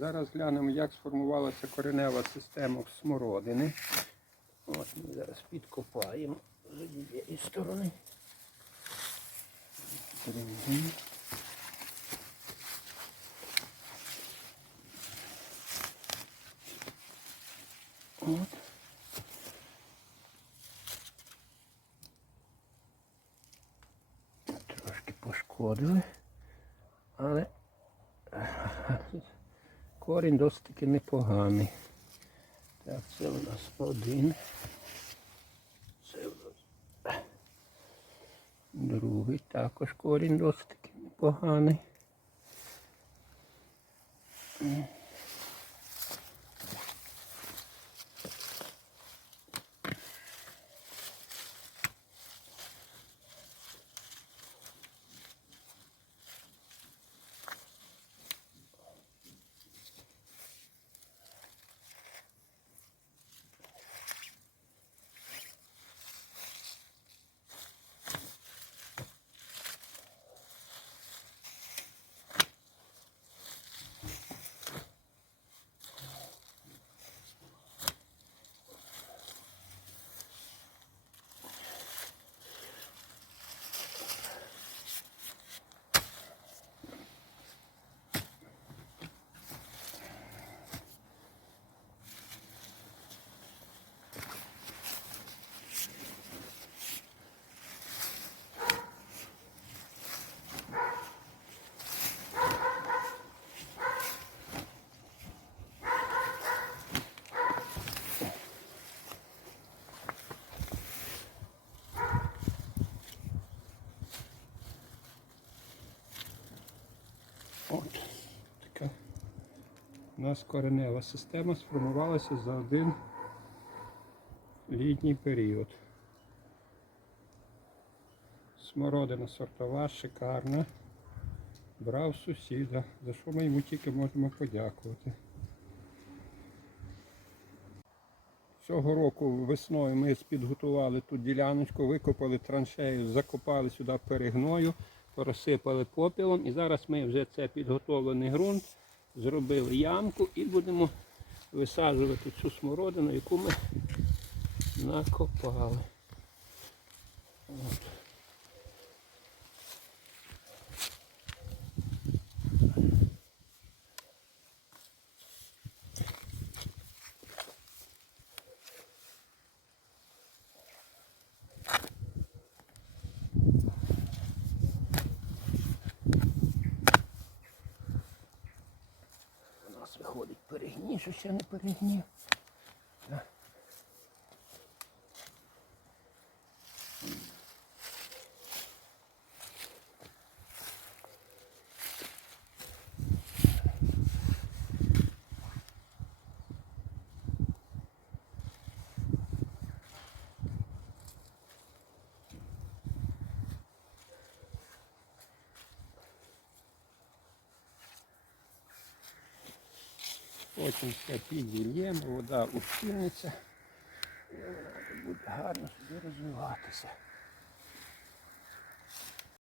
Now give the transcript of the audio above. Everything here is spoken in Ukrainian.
Зараз глянемо, як сформувалася коренева система в смородини. От ми зараз підкопаємо з однієї сторони. От. Трошки пошкодили, але корінь досить таки непоганий. Так, це у нас один. Це у нас другий також корінь досить таки непоганий. От така у нас коренева система сформувалася за один літній період. Смородина сортова, шикарна. Брав сусіда, за що ми йому тільки можемо подякувати. Цього року весною ми підготували ту діляночку, викопали траншею, закопали сюди перегною, порозсипали попілом. І зараз ми вже це підготовлений ґрунт, зробили ямку і будемо висаджувати цю смородину, яку ми накопали. От. Нас виходить Перегнішу ще не перегнів. Потім все підільємо, вода ущільниться. Буде гарно собі розвиватися.